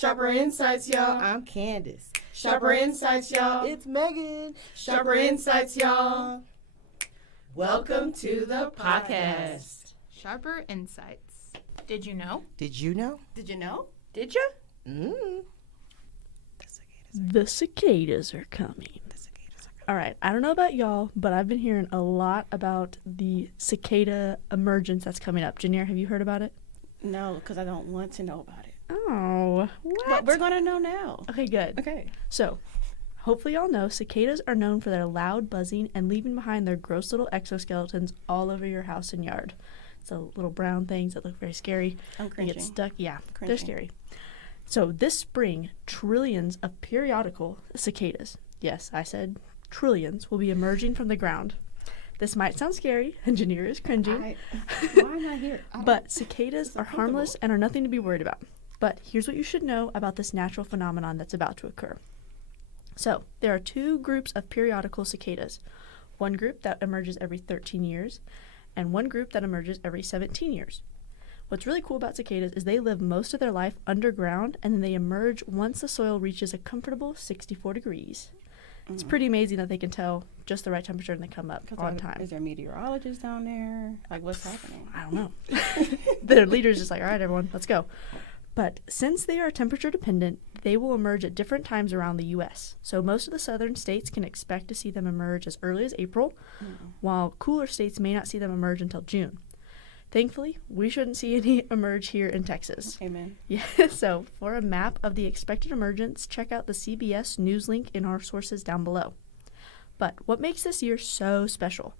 Sharper Insights, y'all. I'm Candace. Sharper Insights, y'all. It's Megan. Sharper Insights, y'all. Welcome to the podcast. Sharper Insights. Did you know? Did you know? Did you know? Did you? The cicadas are coming. All right, I don't know about y'all, but I've been hearing a lot about the cicada emergence that's coming up. Janier, have you heard about it? No, because I don't want to know about it. Oh, what? But we're going to know now. Okay, good. Okay. So, hopefully y'all know cicadas are known for their loud buzzing and leaving behind their gross little exoskeletons all over your house and yard. So little brown things that look very scary. I'm They cringing. get stuck. Yeah, Cringing. they're scary. So this spring, trillions of periodical cicadas, yes, I said trillions, will be emerging from the ground. This might sound scary. Engineer is cringing. Why am I here? But cicadas are harmless and are nothing to be worried about. But here's what you should know about this natural phenomenon that's about to occur. So, there are two groups of periodical cicadas. One group that emerges every 13 years, and one group that emerges every 17 years. What's really cool about cicadas is they live most of their life underground, and then they emerge once the soil reaches a comfortable 64 degrees. It's pretty amazing that they can tell just the right temperature and they come up on time. Is there meteorologists down there? Like, what's happening? I don't know. Their leader's just like, all right, everyone, let's go. But since they are temperature dependent, they will emerge at different times around the U.S. So most of the southern states can expect to see them emerge as early as April, while cooler states may not see them emerge until June. Thankfully, we shouldn't see any emerge here in Texas. Amen. Yeah, so for a map of the expected emergence, check out the CBS News link in our sources down below. But what makes this year so special?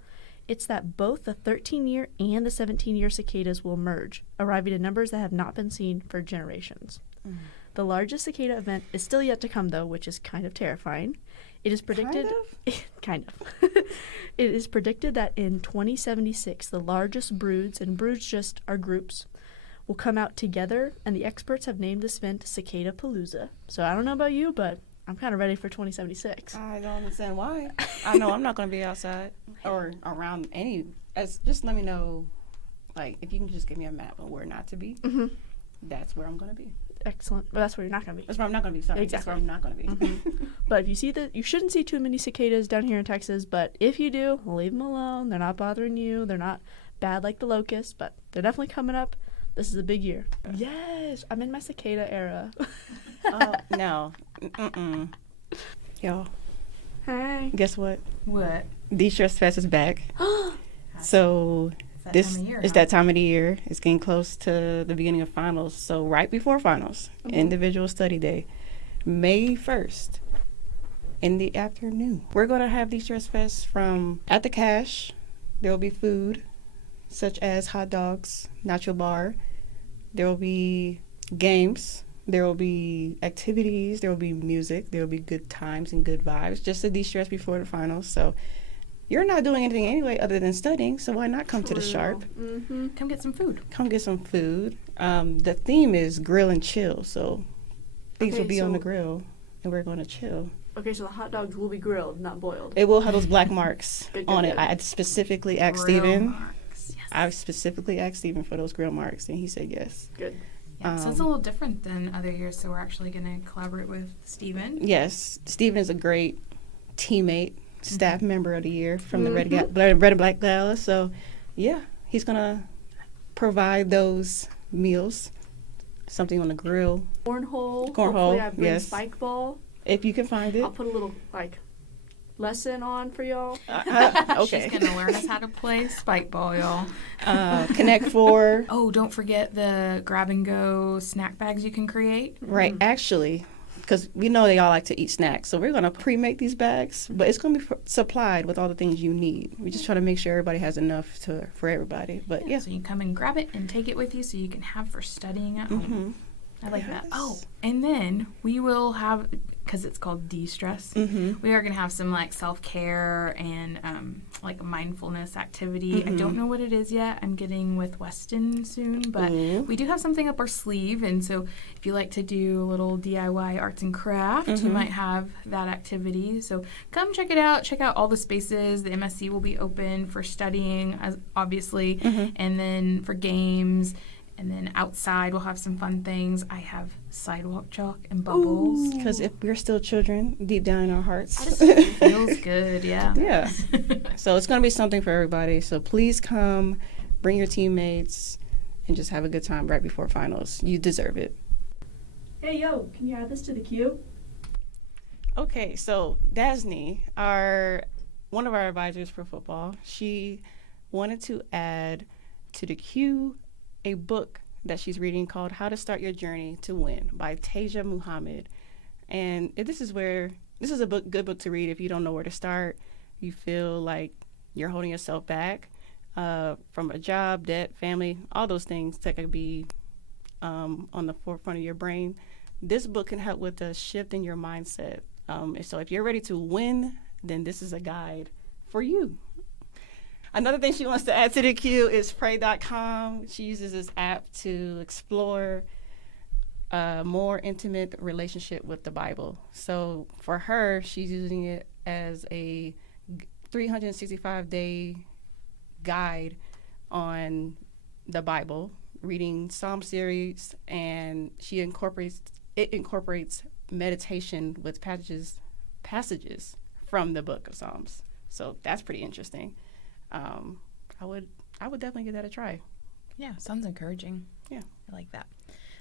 It's that both the 13-year and the 17-year cicadas will merge, arriving at numbers that have not been seen for generations. The largest cicada event is still yet to come, though, which is kind of terrifying. It is predicted... Kind of. It is predicted that in 2076, the largest broods, and broods just are groups, will come out together, and the experts have named this event Cicada Palooza. So I don't know about you, but I'm kind of ready for 2076. I don't understand why. I know I'm not going to be outside or around any. Just let me know, like, if you can just give me a map of where not to be. That's where I'm going to be. Excellent. But that's where you're not going to be. That's where I'm not going to be. Sorry. Exactly. That's where I'm not going to be. But if you see that, you shouldn't see too many cicadas down here in Texas. But if you do, leave them alone. They're not bothering you. They're not bad like the locusts, but they're definitely coming up. This is a big year. Yes, I'm in my cicada era. No. Y'all, Hi. guess what? What? De-Stress Fest is back. So this is that time of the year. It's getting close to the beginning of finals. So right before finals, individual study day, May 1st, in the afternoon, we're going to have De-Stress Fest from at the cache. There will be food, such as hot dogs, nacho bar. There will be games. There will be activities. There will be music. There will be good times and good vibes, just to de-stress before the finals. So you're not doing anything anyway other than studying, so why not come to the Sharp? Come get some food. Come get some food. The theme is grill and chill, so things will be on the grill, and we're going to chill. Okay, so the hot dogs will be grilled, not boiled. It will have those black marks Good, on good, it. good. I specifically asked Grill Steven. marks. Yes. I specifically asked Steven for those grill marks, and he said yes. Good. Yeah, so it's a little different than other years, so we're actually going to collaborate with Steven. Yes, Steven is a great teammate, staff member of the year from the Red and Black Gala. So, yeah, he's going to provide those meals, something on the grill. Cornhole. Cornhole, Hopefully I bring yes. spike ball. If you can find it. I'll put a little, lesson on for y'all. Okay. She's going to learn us how to play spike ball, y'all. Connect Four. Oh, don't forget the grab-and-go snack bags you can create. Right, actually, because we know they all like to eat snacks. So we're going to pre-make these bags, but it's going to be supplied with all the things you need. We just try to make sure everybody has enough for everybody. But, yeah. So you come and grab it and take it with you so you can have for studying at home. I like that. Oh, and then we will have, because it's called de-stress, we are going to have some self-care and a mindfulness activity. I don't know what it is yet. I'm getting with Weston soon, but we do have something up our sleeve. And so if you like to do a little DIY arts and crafts, we might have that activity. So come check it out. Check out all the spaces. The MSC will be open for studying, obviously, and then for games. And then outside, we'll have some fun things. I have sidewalk chalk and bubbles. Because if we're still children, deep down in our hearts. It feels good, yeah. Yeah. So it's going to be something for everybody. So please come, bring your teammates, and just have a good time right before finals. You deserve it. Hey, yo, can you add this to the queue? Okay, so Dasnii, one of our advisors for football, she wanted to add to the queue a book that she's reading called How to Start Your Journey to Win by Taja Muhammad. And this is a good book to read if you don't know where to start, you feel like you're holding yourself back from a job, debt, family, all those things that could be on the forefront of your brain. This book can help with a shift in your mindset. So if you're ready to win, then this is a guide for you. Another thing she wants to add to the queue is pray.com. She uses this app to explore a more intimate relationship with the Bible. So for her, she's using it as a 365-day guide on the Bible, reading Psalm series, and it incorporates meditation with passages from the book of Psalms. So that's pretty interesting. I would definitely give that a try. Yeah, sounds encouraging. Yeah. I like that.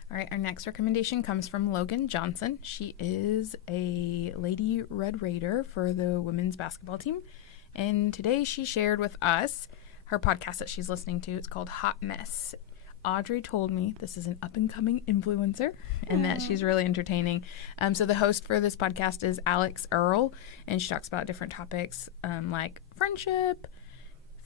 All right, our next recommendation comes from Logan Johnson. She is a Lady Red Raider for the women's basketball team. And today she shared with us her podcast that she's listening to. It's called Hot Mess. Audrey told me this is an up-and-coming influencer and that she's really entertaining. So the host for this podcast is Alex Earl, and she talks about different topics like friendship,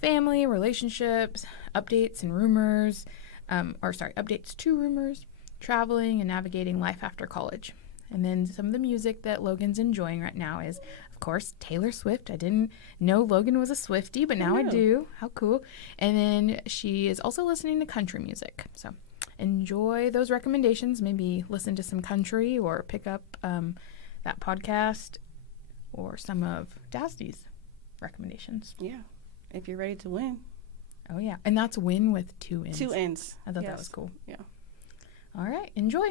family, relationships, updates and rumors, updates to rumors, traveling, and navigating life after college. And then some of the music that Logan's enjoying right now is, of course, Taylor Swift. I didn't know Logan was a Swiftie, but now I do. How cool. And then she is also listening to country music. So enjoy those recommendations. Maybe listen to some country or pick up that podcast or some of Dasnii's recommendations. Yeah. If you're ready to win. Oh, yeah. And that's win with 2 N's. 2 N's. I thought that was cool. Yeah. All right. Enjoy.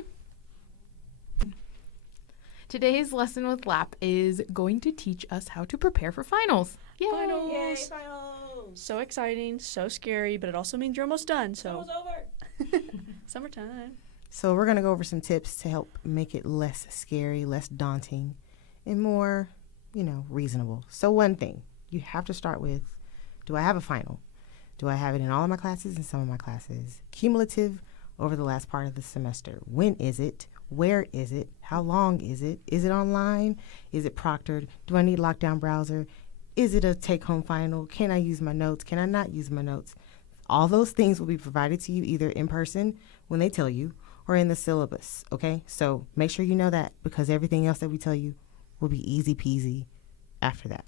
Today's lesson with Lap is going to teach us how to prepare for finals. Yay! Finals. Yay, finals. So exciting, so scary, but it also means you're almost done. So Almost over. Summertime. So we're going to go over some tips to help make it less scary, less daunting, and more, reasonable. So one thing, you have to start with, do I have a final? Do I have it in all of my classes and some of my classes? Cumulative over the last part of the semester. When is it? Where is it? How long is it? Is it online? Is it proctored? Do I need lockdown browser? Is it a take-home final? Can I use my notes? Can I not use my notes? All those things will be provided to you either in person when they tell you or in the syllabus, okay? So make sure you know that, because everything else that we tell you will be easy peasy after that.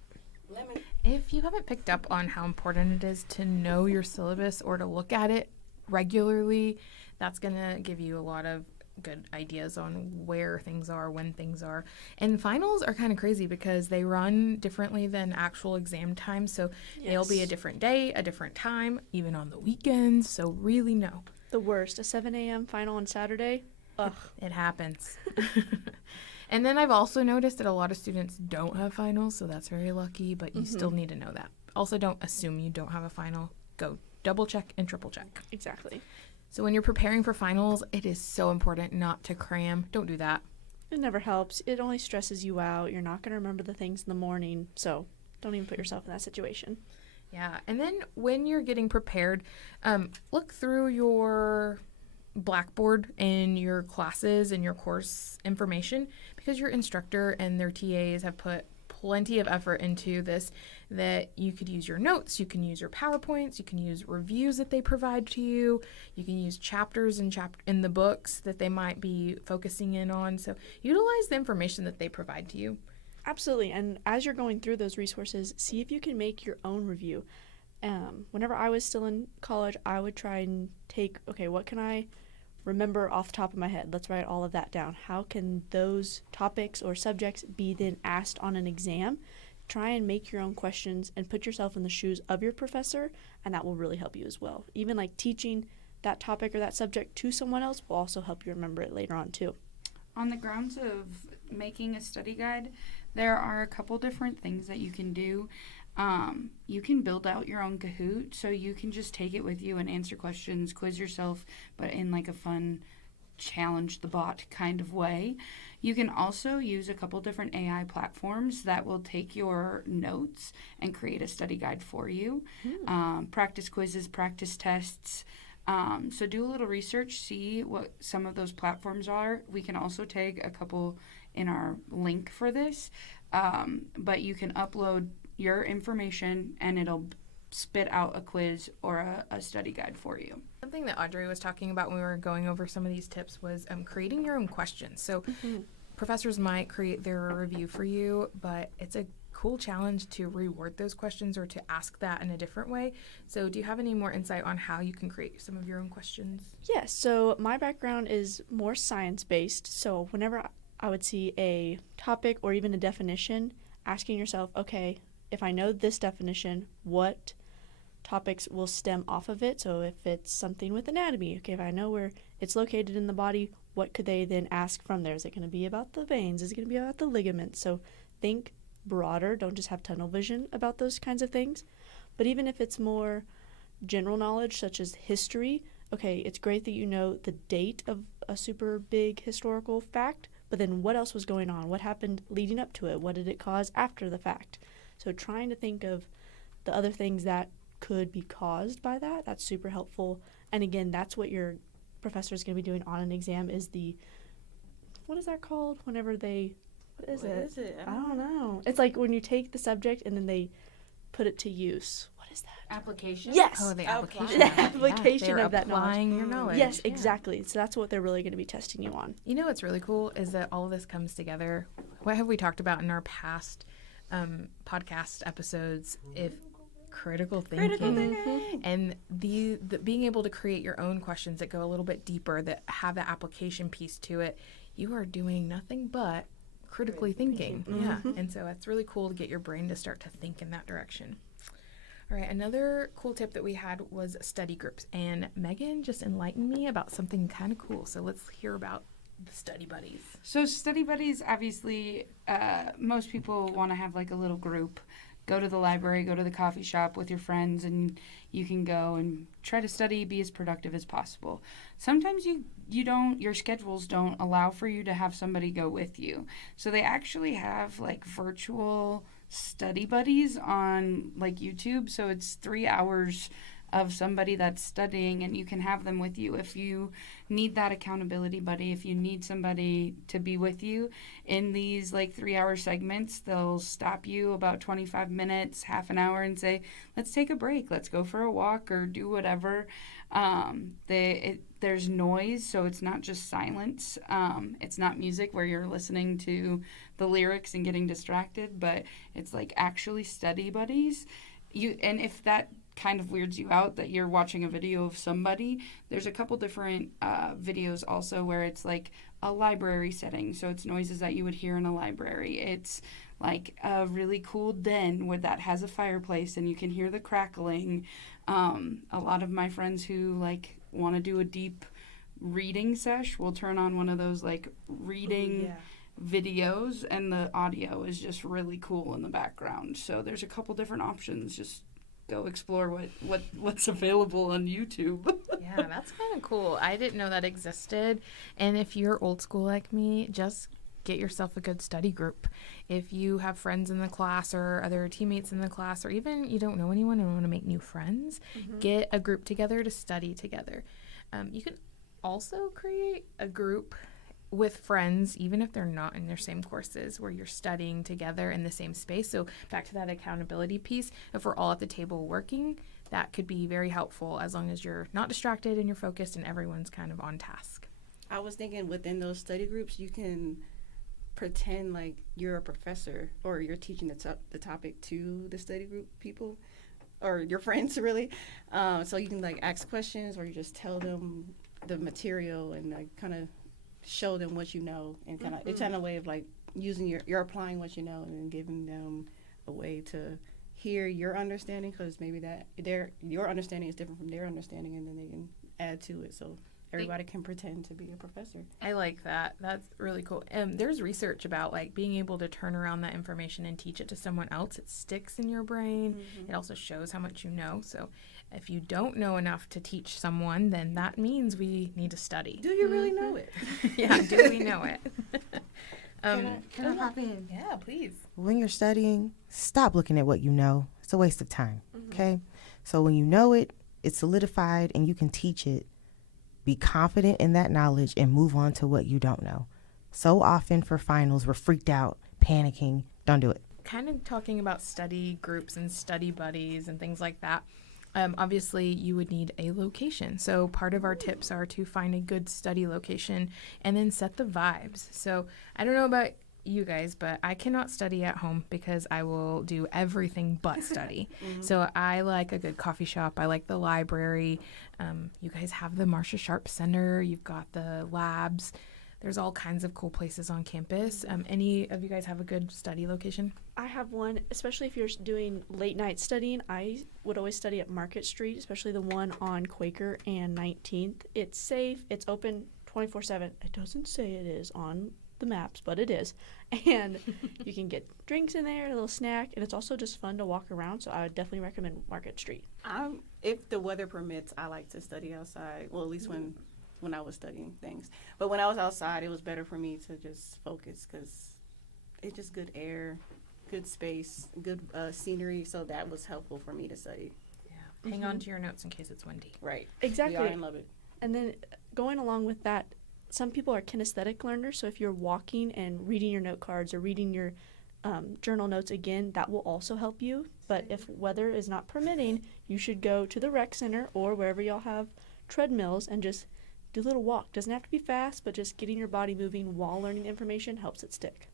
If you haven't picked up on how important it is to know your syllabus or to look at it regularly, that's going to give you a lot of good ideas on where things are, when things are. And finals are kind of crazy because they run differently than actual exam time. So they'll be a different day, a different time, even on the weekends. So really know. The worst, a 7 a.m. final on Saturday. Ugh. It happens. And then I've also noticed that a lot of students don't have finals, so that's very lucky, but you still need to know that. Also, don't assume you don't have a final. Go double check and triple check. Exactly. So when you're preparing for finals, it is so important not to cram. Don't do that. It never helps. It only stresses you out. You're not going to remember the things in the morning, so don't even put yourself in that situation. Yeah, and then when you're getting prepared, look through your Blackboard and your classes and your course information, because your instructor and their TAs have put plenty of effort into this, that you could use your notes, you can use your PowerPoints, you can use reviews that they provide to you, you can use chapters in the books that they might be focusing in on. So utilize the information that they provide to you. Absolutely. And as you're going through those resources, see if you can make your own review. Whenever I was still in college, I would try and take, what can I remember off the top of my head? Let's write all of that down. How can those topics or subjects be then asked on an exam? Try and make your own questions and put yourself in the shoes of your professor, and that will really help you as well. Even like teaching that topic or that subject to someone else will also help you remember it later on too. On the grounds of making a study guide, there are a couple different things that you can do. You can build out your own Kahoot, so you can just take it with you and answer questions, quiz yourself, but in like a fun challenge the bot kind of way. You can also use a couple different AI platforms that will take your notes and create a study guide for you. Practice quizzes, practice tests. So do a little research, see what some of those platforms are. We can also tag a couple in our link for this, but you can upload your information and it'll spit out a quiz or a study guide for you. Something that Audrey was talking about when we were going over some of these tips was creating your own questions. So professors might create their review for you, but it's a cool challenge to reword those questions or to ask that in a different way. So do you have any more insight on how you can create some of your own questions? Yes, so my background is more science-based, so whenever I would see a topic or even a definition, asking yourself, okay, if I know this definition, what topics will stem off of it? So if it's something with anatomy, okay, if I know where it's located in the body, what could they then ask from there? Is it going to be about the veins? Is it going to be about the ligaments? So think broader, don't just have tunnel vision about those kinds of things. But even if it's more general knowledge, such as history, okay, it's great that you know the date of a super big historical fact, but then what else was going on? What happened leading up to it? What did it cause after the fact? So trying to think of the other things that could be caused by that, that's super helpful. And again, that's what your professor is going to be doing on an exam is what is that called? Whenever they, what is it? I don't know. It's like when you take the subject and then they put it to use. What is that? Application? Yes. Oh, the application. The application they're of that knowledge. applying your knowledge. Yes, exactly. So that's what they're really going to be testing you on. You know what's really cool is that all of this comes together. What have we talked about in our past podcast episodes? If critical thinking, and the being able to create your own questions that go a little bit deeper, that have the application piece to it, you are doing nothing but critically thinking. Yeah, and so it's really cool to get your brain to start to think in that direction. All right, another cool tip that we had was study groups, and Megan just enlightened me about something kind of cool. So let's hear about the study buddies. So study buddies, obviously, most people want to have like a little group. Go to the library, go to the coffee shop with your friends, and you can go and try to study, be as productive as possible. Sometimes you don't, your schedules don't allow for you to have somebody go with you. So they actually have like virtual study buddies on like YouTube. So it's 3 hours of somebody that's studying, and you can have them with you if you need that accountability buddy. If you need somebody to be with you in these like 3-hour segments, they'll stop you about 25 minutes, half an hour, and say, let's take a break, let's go for a walk or do whatever. There's noise, so it's not just silence. It's not music where you're listening to the lyrics and getting distracted, but it's like actually study buddies. And if that kind of weirds you out that you're watching a video of somebody, there's a couple different videos also where it's like a library setting, so it's noises that you would hear in a library. It's like a really cool den where that has a fireplace and you can hear the crackling. A lot of my friends who like want to do a deep reading sesh will turn on one of those like reading videos, and the audio is just really cool in the background. So there's a couple different options. Just go explore what's available on YouTube. Yeah, that's kind of cool. I didn't know that existed. And if you're old school like me, just get yourself a good study group. If you have friends in the class or other teammates in the class, or even you don't know anyone and want to make new friends, get a group together to study together. You can also create a group with friends, even if they're not in their same courses, where you're studying together in the same space. So back to that accountability piece, if we're all at the table working, that could be very helpful as long as you're not distracted and you're focused and everyone's kind of on task. I was thinking within those study groups, you can pretend like you're a professor or you're teaching the topic to the study group people or your friends, really. So you can like ask questions, or you just tell them the material and like kind of show them what you know, and kind of it's kind of a way of like using you're applying what you know and then giving them a way to hear your understanding, because maybe that your understanding is different from their understanding, and then they can add to it so everybody can pretend to be a professor. I like that. That's really cool. There's research about like being able to turn around that information and teach it to someone else. It sticks in your brain. It also shows how much you know. So if you don't know enough to teach someone, then that means we need to study. Do you really know it? Yeah, do we know it? Can I hop in? Yeah, please. When you're studying, stop looking at what you know. It's a waste of time, okay? So when you know it, it's solidified and you can teach it. Be confident in that knowledge and move on to what you don't know. So often for finals, we're freaked out, panicking. Don't do it. Kind of talking about study groups and study buddies and things like that. Obviously, you would need a location. So part of our tips are to find a good study location and then set the vibes. So I don't know about you guys, but I cannot study at home because I will do everything but study. So I like a good coffee shop. I like the library. You guys have the Marcia Sharp Center. You've got the labs. There's all kinds of cool places on campus. Any of you guys have a good study location? I have one, especially if you're doing late night studying. I would always study at Market Street, especially the one on Quaker and 19th. It's safe. It's open 24/7. It doesn't say it is on the maps, but it is. And you can get drinks in there, a little snack, and it's also just fun to walk around. So I would definitely recommend Market Street. If the weather permits, I like to study outside. Well, at least when I was studying things. But when I was outside, it was better for me to just focus because it's just good air, good space, good scenery. So that was helpful for me to study. Yeah. Hang on to your notes in case it's windy. Right. Exactly. We are in Lubbock. And then going along with that, some people are kinesthetic learners. So if you're walking and reading your note cards or reading your journal notes again, that will also help you. But if weather is not permitting, you should go to the rec center or wherever y'all have treadmills and just do a little walk. Doesn't have to be fast, but just getting your body moving while learning information helps it stick.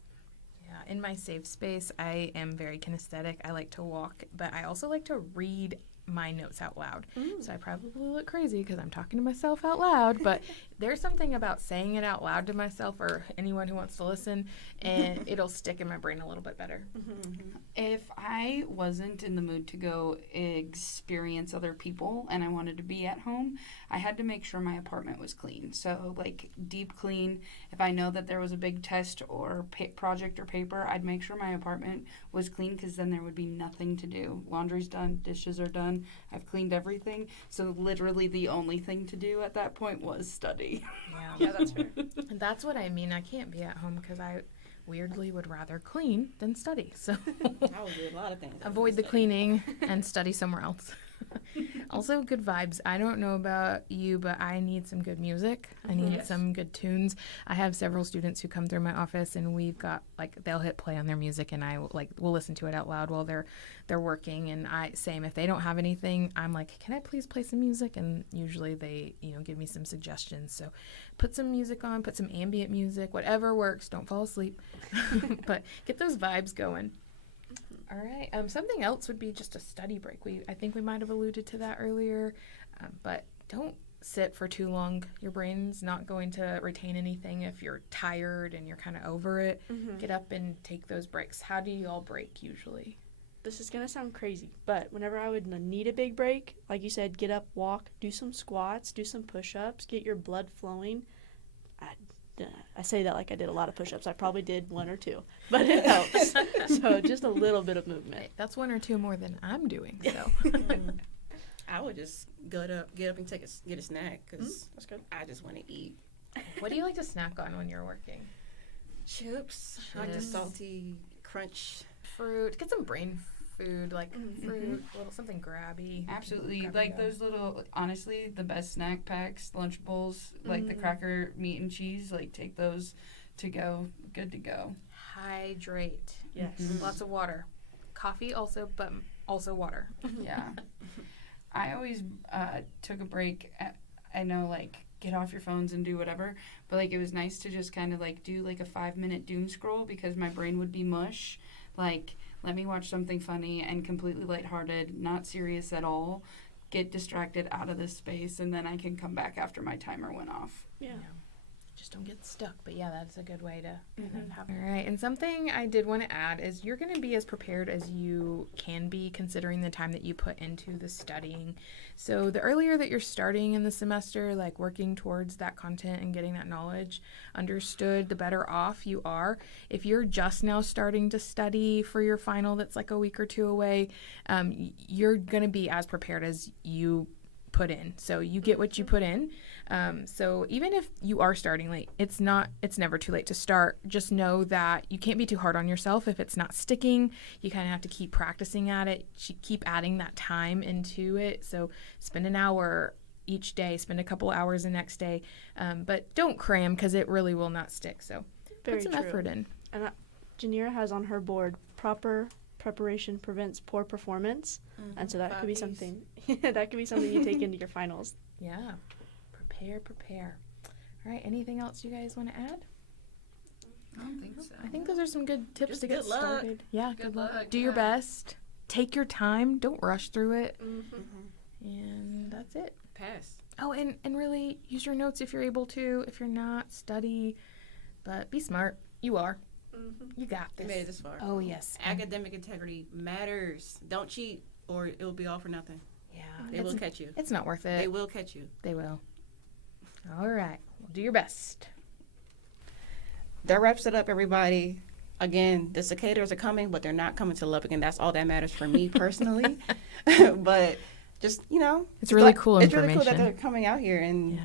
Yeah, in my safe space, I am very kinesthetic. I like to walk, but I also like to read my notes out loud. So I probably look crazy because I'm talking to myself out loud, but there's something about saying it out loud to myself or anyone who wants to listen, and it'll stick in my brain a little bit better. If I wasn't in the mood to go experience other people and I wanted to be at home, I had to make sure my apartment was clean. So, like, deep clean. If I know that there was a big test or project or paper, I'd make sure my apartment was clean because then there would be nothing to do. Laundry's done, dishes are done, I've cleaned everything. So, literally the only thing to do at that point was study. Yeah, that's fair. And that's what I mean. I can't be at home because I weirdly would rather clean than study. So I would do a lot of things. avoid the cleaning and study somewhere else. Also, good vibes. I don't know about you, but I need some good music. I need some good tunes. I have several students who come through my office, and we've got, like, they'll hit play on their music, and we'll listen to it out loud while they're working. And same, if they don't have anything, I'm like, can I please play some music? And usually they, give me some suggestions. So put some music on, put some ambient music, whatever works. Don't fall asleep, but get those vibes going. All right. Something else would be just a study break. I think we might have alluded to that earlier, but don't sit for too long. Your brain's not going to retain anything if you're tired and you're kind of over it. Get up and take those breaks. How do you all break usually? This is going to sound crazy, but whenever I would need a big break, like you said, get up, walk, do some squats, do some push-ups, get your blood flowing. I say that like I did a lot of push-ups. I probably did one or two, but it helps. So just a little bit of movement. That's one or two more than I'm doing. So I would just get up and get a snack because that's good. I just want to eat. What do you like to snack on when you're working? Chips. I like the salty crunch. Fruit. Get some brain food, like fruit, a little something grabby. Absolutely. Grabby Like go. those little, honestly, the best snack packs, Lunchables, like the cracker meat and cheese, like take those to go. Good to go. Hydrate. Yes. Lots of water. Coffee also, but also water. Yeah. I always took a break. I know, like, get off your phones and do whatever, but, like, it was nice to just kind of, like, do, like, a 5-minute doom scroll because my brain would be mush. Like, let me watch something funny and completely lighthearted, not serious at all, get distracted out of this space, and then I can come back after my timer went off. Yeah. just don't get stuck. But yeah, that's a good way to kind of have. All right. And something I did want to add is you're going to be as prepared as you can be considering the time that you put into the studying. So the earlier that you're starting in the semester, like working towards that content and getting that knowledge understood, the better off you are. If you're just now starting to study for your final that's like a week or two away, you're going to be as prepared as you put in. So you get what you put in. So even if you are starting late, it's never too late to start. Just know that you can't be too hard on yourself if it's not sticking. You kind of have to keep practicing at it, keep adding that time into it. So spend an hour each day, spend a couple hours the next day, but don't cram because it really will not stick. So put some effort in. And Janira has on her board, proper preparation prevents poor performance, and so that could be something that could be something you take into your finals. Yeah, prepare. All right, anything else you guys want to add? I don't think so. I think those are some good tips Just to get good luck. started. Yeah, Good luck. Do your best. Take your time. Don't rush through it. And that's it. Pass. Oh, and really use your notes if you're able to. If you're not, study. But be smart. You are. You got We this. made it this far. Oh, yes. Academic integrity matters. Don't cheat, or it'll be all for nothing. Yeah. They will catch you. It's not worth it. They will catch you. They will. All right. Well, do your best. That wraps it up, everybody. Again, the cicadas are coming, but they're not coming to Lubbock, and that's all that matters for me personally. But just, It's really cool It's really information. cool that they're coming out here and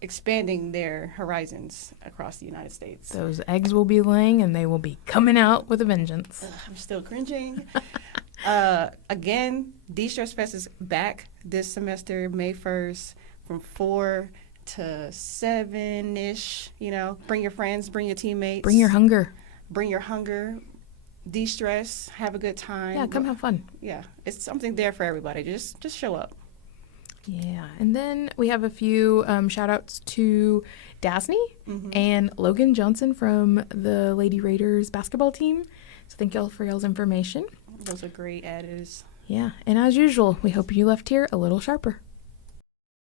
expanding their horizons across the United States. Those eggs will be laying, and they will be coming out with a vengeance. I'm still cringing. Again, De-Stress Fest is back this semester, May 1st, from 4 to 7-ish. Bring your friends, bring your teammates. Bring your hunger. Bring your hunger. De-stress, have a good time. Yeah, come have fun. Yeah, it's something there for everybody. Just show up. Yeah, and then we have a few shout-outs to Dasnii and Logan Johnson from the Lady Raiders basketball team. So thank y'all for y'all's information. Those are great adders. Yeah, and as usual, we hope you left here a little sharper.